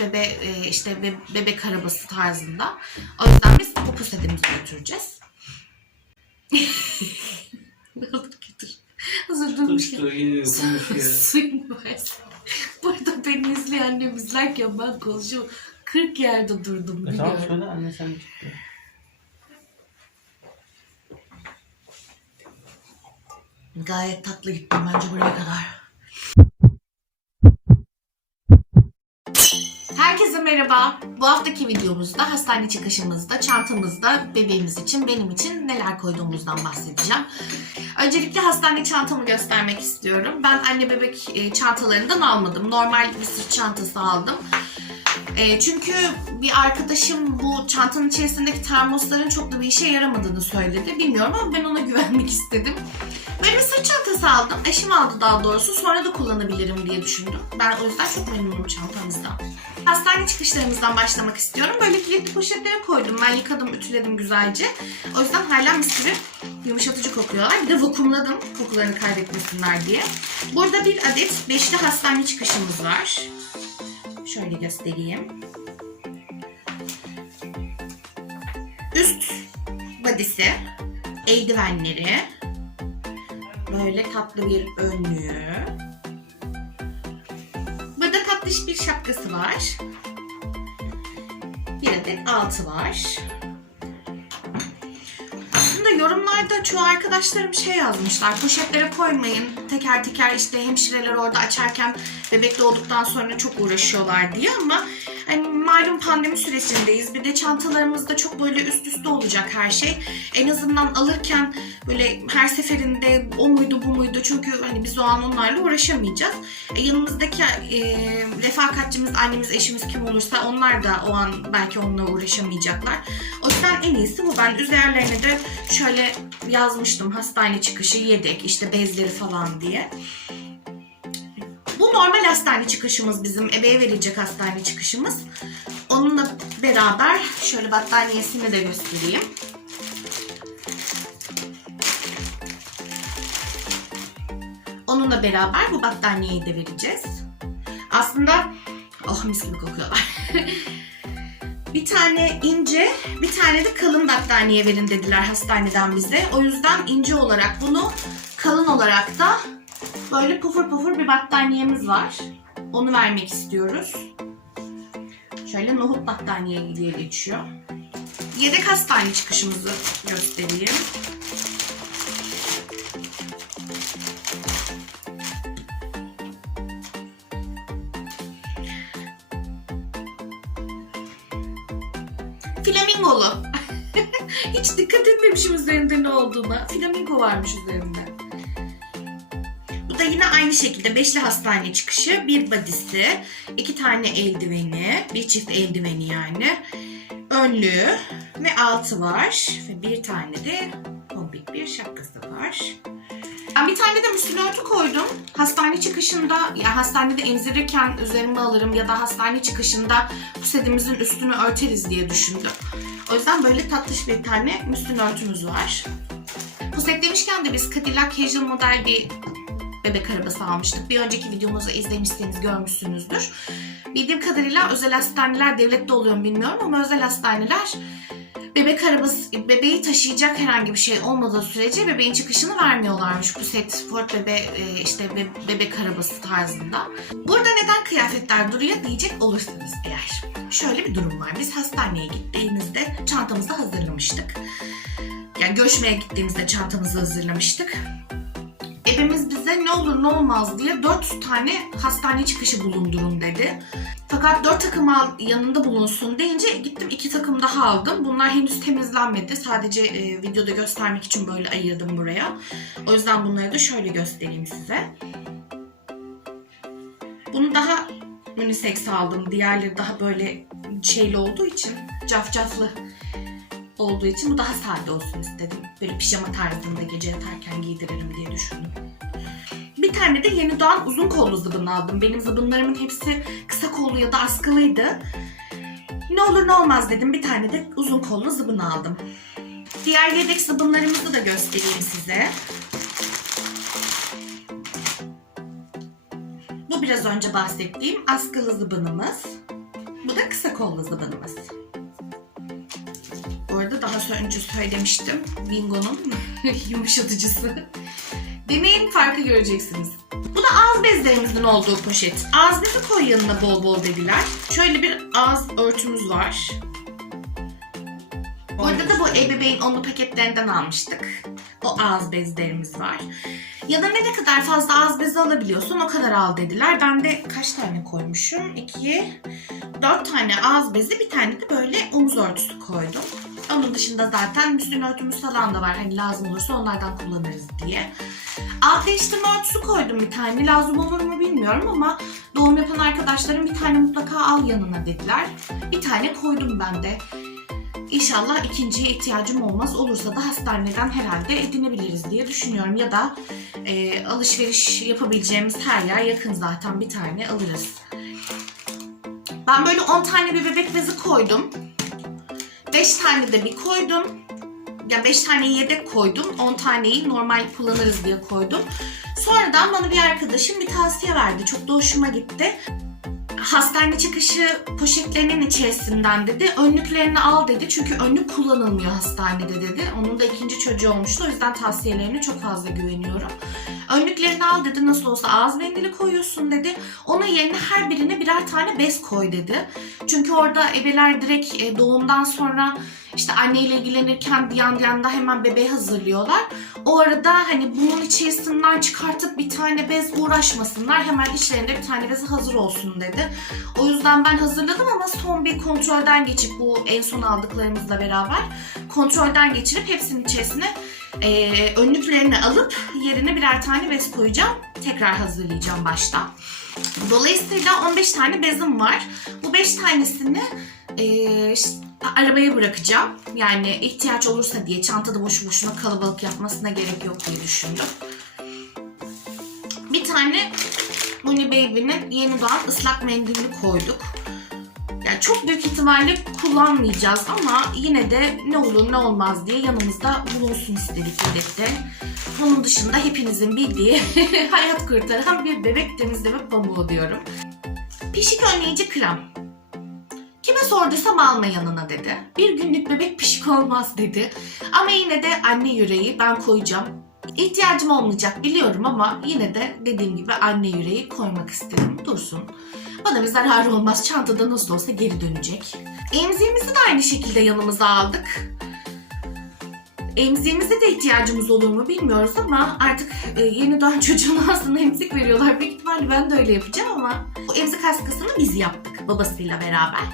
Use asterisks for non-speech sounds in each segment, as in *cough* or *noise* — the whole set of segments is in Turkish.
Bebe e, işte be, bebek arabası tarzında. O yüzden biz bu pusetimizi götüreceğiz. *laughs* ne olur götür. Hazır durmuş ya. Tuttu geliyor konuşuyor. Suyunu versin. Burada beni izleyen annem izlerken ben konuşuyorum. 40 yerde durdum E tamam biliyorum. söyle anne sen çıktı. Gayet tatlı gittim bence buraya kadar. Herkese merhaba. Bu haftaki videomuzda hastane çıkışımızda çantamızda bebeğimiz için benim için neler koyduğumuzdan bahsedeceğim. Öncelikle hastane çantamı göstermek istiyorum. Ben anne bebek e, çantalarından almadım. Normal bir sırt çantası aldım. E, çünkü bir arkadaşım bu çantanın içerisindeki termosların çok da bir işe yaramadığını söyledi. Bilmiyorum ama ben ona *laughs* güvenmek istedim. Böyle bir sırt çantası aldım. Eşim aldı daha doğrusu. Sonra da kullanabilirim diye düşündüm. Ben o yüzden çok memnunum çantamızdan. Hastane çıkışlarımızdan başlamak istiyorum. Böyle kilitli poşetlere koydum. Ben yıkadım, ütüledim güzelce. O yüzden hala mis gibi yumuşatıcı kokuyorlar. Bir de vakumladım kokularını kaybetmesinler diye. Burada bir adet beşli hastane çıkışımız var. Şöyle göstereyim. Üst badisi, eldivenleri, böyle tatlı bir önlüğü. Burada tatlış bir şapkası var. Bir adet altı var. Yorumlarda çoğu arkadaşlarım şey yazmışlar. Poşetlere koymayın. Teker teker işte hemşireler orada açarken bebek doğduktan sonra çok uğraşıyorlar diye ama malum pandemi sürecindeyiz. Bir de çantalarımızda çok böyle üst üste olacak her şey. En azından alırken böyle her seferinde o muydu bu muydu çünkü hani biz o an onlarla uğraşamayacağız. E, yanımızdaki e, refakatçimiz, annemiz, eşimiz kim olursa onlar da o an belki onunla uğraşamayacaklar. O yüzden en iyisi bu. Ben üzerlerine de şöyle yazmıştım hastane çıkışı yedek işte bezleri falan diye. Normal hastane çıkışımız bizim ebeğe verilecek hastane çıkışımız. Onunla beraber şöyle battaniyesini de göstereyim. Onunla beraber bu battaniyeyi de vereceğiz. Aslında oh mis gibi kokuyorlar. *laughs* bir tane ince, bir tane de kalın battaniye verin dediler hastaneden bize. O yüzden ince olarak bunu, kalın olarak da böyle pufur pufur bir battaniyemiz var. Onu vermek istiyoruz. Şöyle nohut battaniye diye geçiyor. Yedek hastane çıkışımızı göstereyim. Flamingolu. *laughs* Hiç dikkat etmemişim üzerinde ne olduğuna. Flamingo varmış üzerinde. Yine aynı şekilde beşli hastane çıkışı. Bir badisi, iki tane eldiveni, bir çift eldiveni yani. Önlüğü ve altı var. Ve bir tane de pompik bir şapkası var. Ben bir tane de müslin örtü koydum. Hastane çıkışında, ya hastanede emzirirken üzerime alırım ya da hastane çıkışında pusetimizin üstünü örteriz diye düşündüm. O yüzden böyle tatlış bir tane müslin örtümüz var. Puset demişken de biz Cadillac Casual model bir bebek arabası almıştık. Bir önceki videomuzu izlemişseniz görmüşsünüzdür. Bildiğim kadarıyla özel hastaneler devlette oluyor mu bilmiyorum ama özel hastaneler bebek arabası, bebeği taşıyacak herhangi bir şey olmadığı sürece bebeğin çıkışını vermiyorlarmış. Bu set Ford bebe, e, işte be- bebek arabası tarzında. Burada neden kıyafetler duruyor diyecek olursanız eğer. Şöyle bir durum var. Biz hastaneye gittiğimizde çantamızı hazırlamıştık. Yani görüşmeye gittiğimizde çantamızı hazırlamıştık. Ebemiz bize ne olur ne olmaz diye dört tane hastane çıkışı bulundurun dedi. Fakat dört takım al, yanında bulunsun deyince gittim iki takım daha aldım. Bunlar henüz temizlenmedi. Sadece e, videoda göstermek için böyle ayırdım buraya. O yüzden bunları da şöyle göstereyim size. Bunu daha unisex aldım. Diğerleri daha böyle şeyli olduğu için, cafcaflı olduğu için bu daha sade olsun istedim. Böyle pijama tarzında gece yatarken giydiririm diye düşündüm. Bir tane de yeni doğan uzun kollu zıbın aldım. Benim zıbınlarımın hepsi kısa kollu ya da askılıydı. Ne olur ne olmaz dedim. Bir tane de uzun kollu zıbın aldım. Diğer yedek zıbınlarımızı da göstereyim size. Bu biraz önce bahsettiğim askılı zıbınımız. kollu zıbanımız. Arada daha önce söylemiştim. Bingo'nun *laughs* yumuşatıcısı. Deneyin farkı göreceksiniz. Bu da ağız bezlerimizin olduğu poşet. Ağız bezi koy yanına bol bol dediler. Şöyle bir ağız örtümüz var. Bu arada da bu ebeveyn onlu paketlerinden almıştık. O ağız bezlerimiz var. Ya da ne kadar fazla ağız bezi alabiliyorsun o kadar al dediler. Ben de kaç tane koymuşum? 2, 4 tane ağız bezi bir tane de böyle omuz örtüsü koydum. Onun dışında zaten üstün örtümüz falan da var. Hani lazım olursa onlardan kullanırız diye. Alt değiştirme örtüsü koydum bir tane. Lazım olur mu bilmiyorum ama doğum yapan arkadaşlarım bir tane mutlaka al yanına dediler. Bir tane koydum ben de. İnşallah ikinciye ihtiyacım olmaz. Olursa da hastaneden herhalde edinebiliriz diye düşünüyorum. Ya da e, alışveriş yapabileceğimiz her yer yakın zaten bir tane alırız. Ben böyle 10 tane bir bebek bezi koydum. 5 tane de bir koydum. Ya 5 taneyi yedek koydum. 10 taneyi normal kullanırız diye koydum. Sonradan bana bir arkadaşım bir tavsiye verdi. Çok da hoşuma gitti. Hastane çıkışı poşetlerinin içerisinden dedi. Önlüklerini al dedi. Çünkü önlük kullanılmıyor hastanede dedi. Onun da ikinci çocuğu olmuştu. O yüzden tavsiyelerine çok fazla güveniyorum. Önlüklerini al dedi. Nasıl olsa ağız mendili koyuyorsun dedi. Onun yerine her birine birer tane bez koy dedi. Çünkü orada ebeler direkt e, doğumdan sonra işte anneyle ilgilenirken bir yandan da hemen bebeği hazırlıyorlar. O arada hani bunun içerisinden çıkartıp bir tane bez uğraşmasınlar. Hemen içlerinde bir tane bezi hazır olsun dedi. O yüzden ben hazırladım ama son bir kontrolden geçip bu en son aldıklarımızla beraber kontrolden geçirip hepsinin içerisine e, önlüklerini alıp yerine birer tane bez koyacağım. Tekrar hazırlayacağım başta. Dolayısıyla 15 tane bezim var. Bu 5 tanesini e, ş- arabaya bırakacağım. Yani ihtiyaç olursa diye çantada boşu boşuna kalabalık yapmasına gerek yok diye düşündüm. Bir tane Muni Baby'nin yeni doğan ıslak mendilini koyduk. Yani çok büyük ihtimalle kullanmayacağız ama yine de ne olur ne olmaz diye yanımızda bulunsun istedik yedekte. Onun dışında hepinizin bildiği *laughs* hayat kurtaran bir bebek temizleme pamuğu diyorum. Pişik önleyici krem. Kime sorduysam alma yanına dedi. Bir günlük bebek pişik olmaz dedi. Ama yine de anne yüreği ben koyacağım. İhtiyacım olmayacak biliyorum ama yine de dediğim gibi anne yüreği koymak istedim. Dursun. Bana bir zararı olmaz. Çantada nasıl olsa geri dönecek. Emziğimizi de aynı şekilde yanımıza aldık. Emziğimize de ihtiyacımız olur mu bilmiyoruz ama artık e, yeni doğan *laughs* çocuğun ağzına emzik veriyorlar. Büyük ihtimalle ben de öyle yapacağım ama bu emzik askısını biz yaptık babasıyla beraber.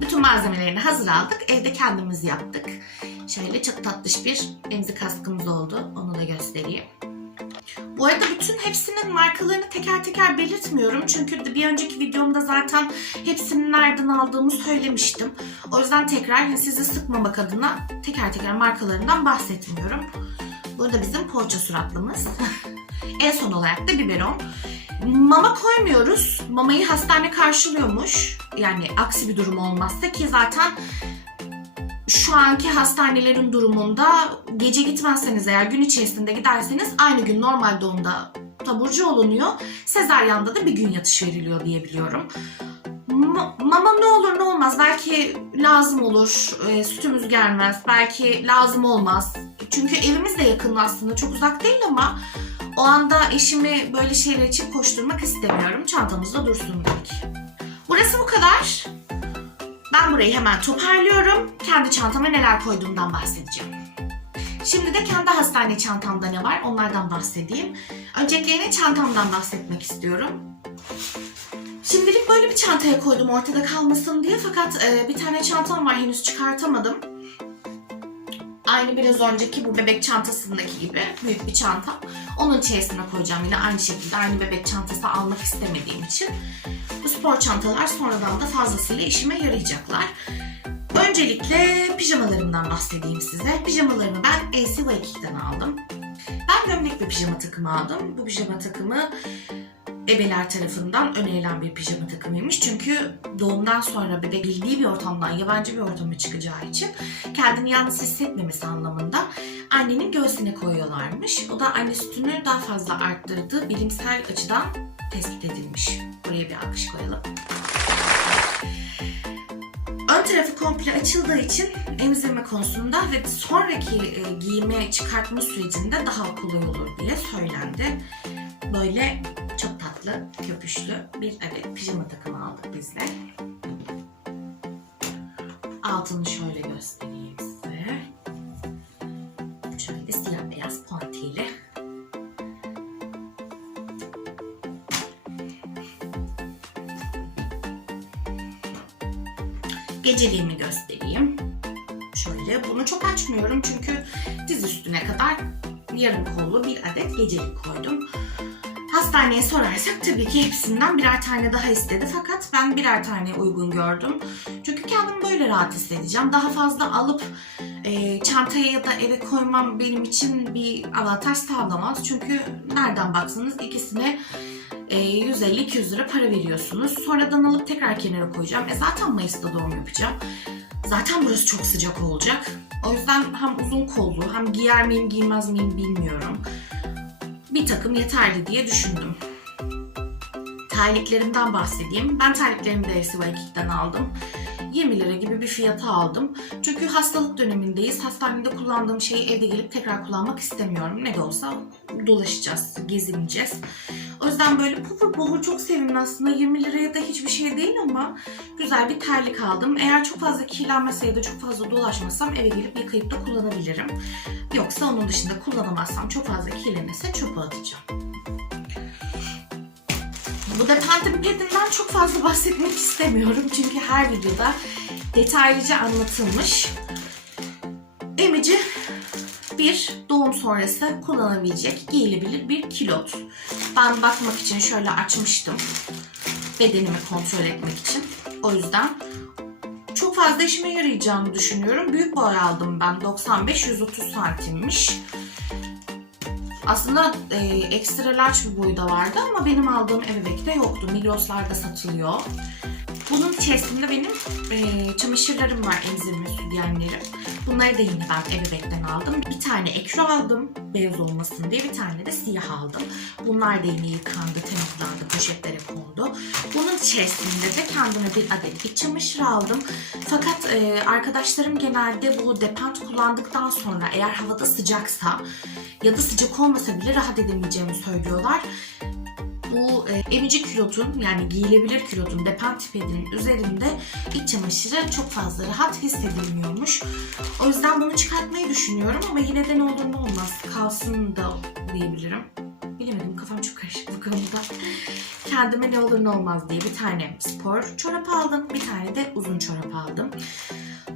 Bütün malzemelerini hazır aldık. Evde kendimiz yaptık. Şöyle çok tatlış bir emzik askımız oldu. Onu da göstereyim. Bu arada bütün hepsinin markalarını teker teker belirtmiyorum. Çünkü bir önceki videomda zaten hepsinin nereden aldığımı söylemiştim. O yüzden tekrar sizi sıkmamak adına teker teker markalarından bahsetmiyorum. Burada bizim poğaça suratlımız. *laughs* en son olarak da biberon. Mama koymuyoruz. Mamayı hastane karşılıyormuş. Yani aksi bir durum olmazsa ki zaten şu anki hastanelerin durumunda gece gitmezseniz eğer gün içerisinde giderseniz aynı gün normal doğumda taburcu olunuyor. Sezaryanda da bir gün yatış veriliyor diye biliyorum. Ma- mama ne olur ne olmaz belki lazım olur e, sütümüz gelmez belki lazım olmaz çünkü evimiz de yakın aslında çok uzak değil ama o anda eşimi böyle şeyler için koşturmak istemiyorum çantamızda dursun dedik. Burası bu kadar. Ben burayı hemen toparlıyorum. Kendi çantama neler koyduğumdan bahsedeceğim. Şimdi de kendi hastane çantamda ne var onlardan bahsedeyim. Öncelikle yine çantamdan bahsetmek istiyorum. Şimdilik böyle bir çantaya koydum ortada kalmasın diye fakat e, bir tane çantam var henüz çıkartamadım. Aynı biraz önceki bu bebek çantasındaki gibi büyük bir çanta. Onun içerisine koyacağım yine aynı şekilde aynı bebek çantası almak istemediğim için. Bu spor çantalar sonradan da fazlasıyla işime yarayacaklar. Öncelikle pijamalarımdan bahsedeyim size. Pijamalarımı ben AC Waikik'ten aldım. Ben gömlek bir pijama takımı aldım. Bu pijama takımı ebeler tarafından önerilen bir pijama takımıymış. Çünkü doğumdan sonra bebek bildiği bir ortamdan yabancı bir ortama çıkacağı için kendini yalnız hissetmemesi anlamında annenin göğsüne koyuyorlarmış. O da anne sütünü daha fazla arttırdığı bilimsel açıdan tespit edilmiş. Buraya bir alkış koyalım. Ön tarafı komple açıldığı için emzirme konusunda ve sonraki e, giyime çıkartma sürecinde daha kolay olur diye söylendi. Böyle çok tatlı, köpüşlü bir adet pijama takımı aldık biz de. Altını şöyle göstereyim size. Şöyle siyah beyaz puantiyeli. Geceliğimi göstereyim. Şöyle bunu çok açmıyorum çünkü diz üstüne kadar yarım kollu bir adet gecelik koydum. Hastaneye sorarsak tabii ki hepsinden birer tane daha istedi fakat ben birer tane uygun gördüm. Çünkü kendimi böyle rahat hissedeceğim. Daha fazla alıp e, çantaya ya da eve koymam benim için bir avantaj sağlamaz. Çünkü nereden baksanız ikisine e, 150-200 lira para veriyorsunuz. Sonradan alıp tekrar kenara koyacağım. E zaten Mayıs'ta doğum yapacağım. Zaten burası çok sıcak olacak. O yüzden hem uzun kollu hem giyer miyim giymez miyim bilmiyorum. Bir takım yeterli diye düşündüm. Terliklerimden bahsedeyim. Ben terliklerimi de Elsi Waikik'ten aldım. 20 lira gibi bir fiyata aldım. Çünkü hastalık dönemindeyiz. Hastanede kullandığım şeyi evde gelip tekrar kullanmak istemiyorum. Ne de olsa dolaşacağız, gezineceğiz. O yüzden böyle pufur pufur çok sevimli aslında. 20 liraya da hiçbir şey değil ama güzel bir terlik aldım. Eğer çok fazla kirlenmeseydi, çok fazla dolaşmasam eve gelip yıkayıp da kullanabilirim. Yoksa onun dışında kullanamazsam çok fazla kirlenirse çöpe atacağım. Bu Dependim Pad'inden çok fazla bahsetmek istemiyorum çünkü her videoda detaylıca anlatılmış. Emici bir doğum sonrası kullanabilecek, giyilebilir bir kilot. Ben bakmak için şöyle açmıştım. Bedenimi kontrol etmek için. O yüzden çok fazla işime yarayacağını düşünüyorum. Büyük boy aldım ben. 95-130 santimmiş. Aslında e, ekstra large bir boyu da vardı ama benim aldığım ebebekte yoktu. Migros'larda satılıyor. Bunun içerisinde benim e, çamaşırlarım var, emzirme sütyenlerim. Bunları da yine ben ebebekten aldım. Bir tane ekru aldım, beyaz olmasın diye. Bir tane de siyah aldım. Bunlar da yine yıkandı, temizlendi, poşetlere kondu. Bunun içerisinde de kendime bir adet iç çamaşır aldım. Fakat e, arkadaşlarım genelde bu depent kullandıktan sonra eğer havada sıcaksa ya da sıcak olmasa bile rahat edemeyeceğimi söylüyorlar. Bu e, emici külotun yani giyilebilir külotun depent pedinin üzerinde iç çamaşırı çok fazla rahat hissedilmiyormuş. O yüzden bunu çıkartmayı düşünüyorum ama yine de ne olur ne olmaz kalsın da diyebilirim. Bilemedim kafam çok karışık bu konuda. *laughs* Kendime ne olur ne olmaz diye bir tane spor çorap aldım. Bir tane de uzun çorap aldım.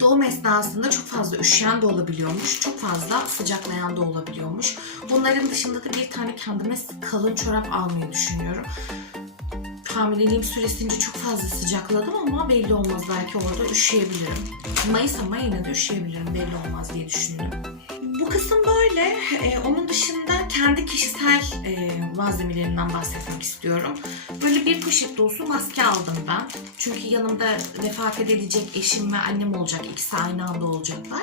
Doğum esnasında çok fazla üşüyen de olabiliyormuş. Çok fazla sıcaklayan da olabiliyormuş. Bunların dışında da bir tane kendime kalın çorap almayı düşünüyorum. Hamileliğim süresince çok fazla sıcakladım ama belli olmaz belki orada üşüyebilirim. Mayıs ama yine de üşüyebilirim belli olmaz diye düşündüm. Bu kısım böyle. Ee, onun dışında kendi kişisel e, malzemelerimden bahsetmek istiyorum. Böyle bir poşet dolusu maske aldım ben. Çünkü yanımda vefat edecek eşim ve annem olacak. İkisi aynı anda olacaklar.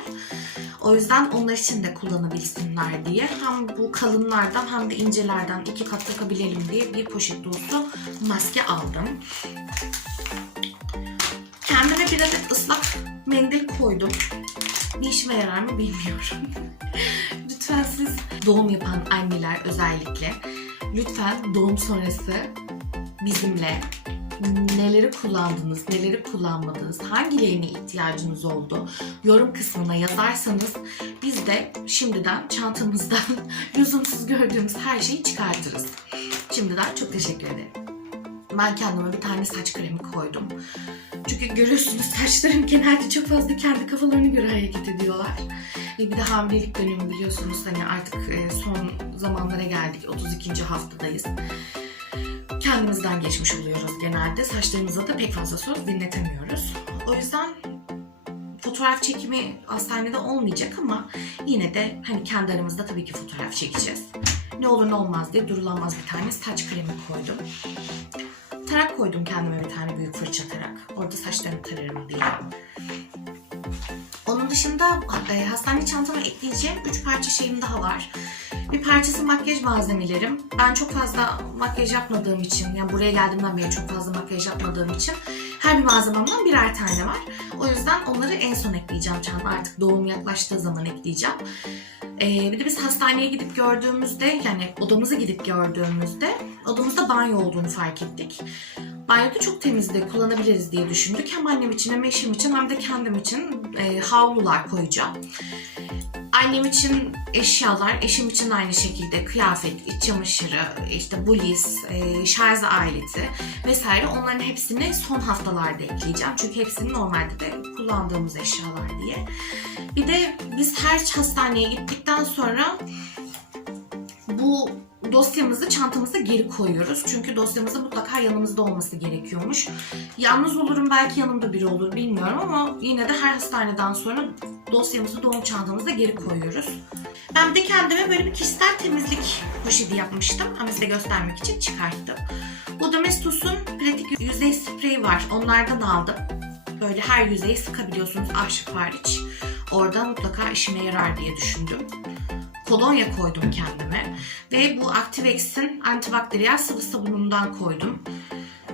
O yüzden onlar için de kullanabilsinler diye hem bu kalınlardan hem de incelerden iki kat takabilelim diye bir poşet dolusu maske aldım. Kendime bir adet ıslak mendil koydum. Ne işime yarar mı bilmiyorum. *laughs* lütfen siz doğum yapan anneler özellikle lütfen doğum sonrası bizimle neleri kullandınız, neleri kullanmadınız, hangilerine ihtiyacınız oldu yorum kısmına yazarsanız biz de şimdiden çantamızdan *laughs* lüzumsuz gördüğümüz her şeyi çıkartırız. Şimdiden çok teşekkür ederim. Ben kendime bir tane saç kremi koydum. Çünkü görüyorsunuz saçlarım genelde çok fazla kendi kafalarına göre hareket ediyorlar. Bir de hamilelik dönemi biliyorsunuz hani artık e, son zamanlara geldik. 32. haftadayız. Kendimizden geçmiş oluyoruz genelde. Saçlarımıza da pek fazla söz dinletemiyoruz. O yüzden fotoğraf çekimi hastanede olmayacak ama yine de hani kendi aramızda tabii ki fotoğraf çekeceğiz. Ne olur ne olmaz diye durulamaz bir tane saç kremi koydum. Tarak koydum kendime bir tane büyük fırça tarak. Orada saçlarımı tararım diye. Onun dışında e, hastane çantama ekleyeceğim 3 parça şeyim daha var. Bir parçası makyaj malzemelerim. Ben çok fazla makyaj yapmadığım için, yani buraya geldiğimden beri çok fazla makyaj yapmadığım için her bir malzememden birer tane var. O yüzden onları en son ekleyeceğim çanta. Artık doğum yaklaştığı zaman ekleyeceğim. Ee, bir de biz hastaneye gidip gördüğümüzde yani odamıza gidip gördüğümüzde odamızda banyo olduğunu fark ettik. Banyoda çok temizdi, kullanabiliriz diye düşündük. Hem annem için hem eşim için hem de kendim için e, havlular koyacağım. Annem için eşyalar, eşim için aynı şekilde kıyafet, iç çamaşırı, işte bulis, e, şarj aleti vesaire onların hepsini son haftalarda ekleyeceğim. Çünkü hepsini normalde de kullandığımız eşyalar diye. Bir de biz her hastaneye gittikten sonra bu dosyamızı çantamıza geri koyuyoruz. Çünkü dosyamızın mutlaka yanımızda olması gerekiyormuş. Yalnız olurum belki yanımda biri olur bilmiyorum ama yine de her hastaneden sonra dosyamızı doğum çantamıza geri koyuyoruz. Ben de kendime böyle bir kişisel temizlik poşeti yapmıştım. Ama size göstermek için çıkarttım. Bu Domestos'un pratik yüzey spreyi var. Onlardan aldım. Böyle her yüzeyi sıkabiliyorsunuz arşık hariç. Orada mutlaka işime yarar diye düşündüm. Kolonya koydum kendime. Ve bu Activex'in antibakteriyel sıvı sabunundan koydum.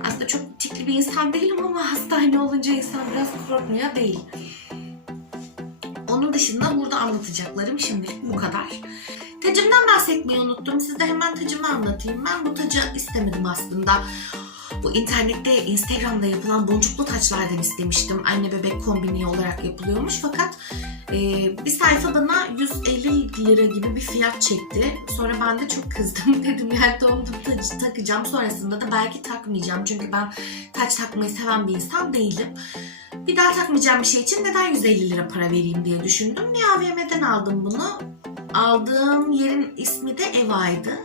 Aslında çok tikli bir insan değilim ama hastane olunca insan biraz korkmuyor değil. Onun dışında burada anlatacaklarım şimdilik bu kadar. Tacımdan bahsetmeyi unuttum. Size hemen tacımı anlatayım. Ben bu tacı istemedim aslında. Bu internette, Instagram'da yapılan boncuklu taçlardan istemiştim. Anne bebek kombini olarak yapılıyormuş. Fakat e, bir sayfa bana 150 lira gibi bir fiyat çekti. Sonra ben de çok kızdım. *laughs* Dedim yani doğumda tacı takacağım. Sonrasında da belki takmayacağım. Çünkü ben taç takmayı seven bir insan değilim. Bir daha takmayacağım bir şey için neden 150 lira para vereyim diye düşündüm. Bir AVM'den aldım bunu. Aldığım yerin ismi de Eva'ydı.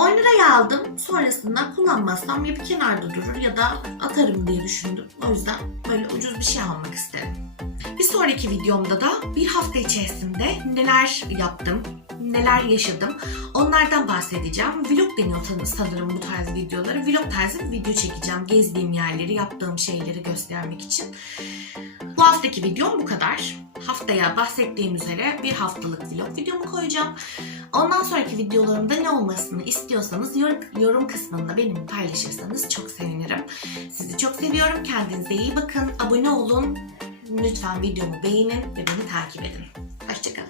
10 liraya aldım. Sonrasında kullanmazsam ya bir kenarda durur ya da atarım diye düşündüm. O yüzden böyle ucuz bir şey almak istedim. Bir sonraki videomda da bir hafta içerisinde neler yaptım, neler yaşadım onlardan bahsedeceğim. Vlog deniyor sanırım bu tarz videoları. Vlog tarzı video çekeceğim. Gezdiğim yerleri, yaptığım şeyleri göstermek için. Bu haftaki videom bu kadar. Haftaya bahsettiğim üzere bir haftalık vlog videomu koyacağım. Ondan sonraki videolarımda ne olmasını istiyorsanız yorum, kısmında benimle paylaşırsanız çok sevinirim. Sizi çok seviyorum. Kendinize iyi bakın. Abone olun. Lütfen videomu beğenin ve beni takip edin. Hoşçakalın.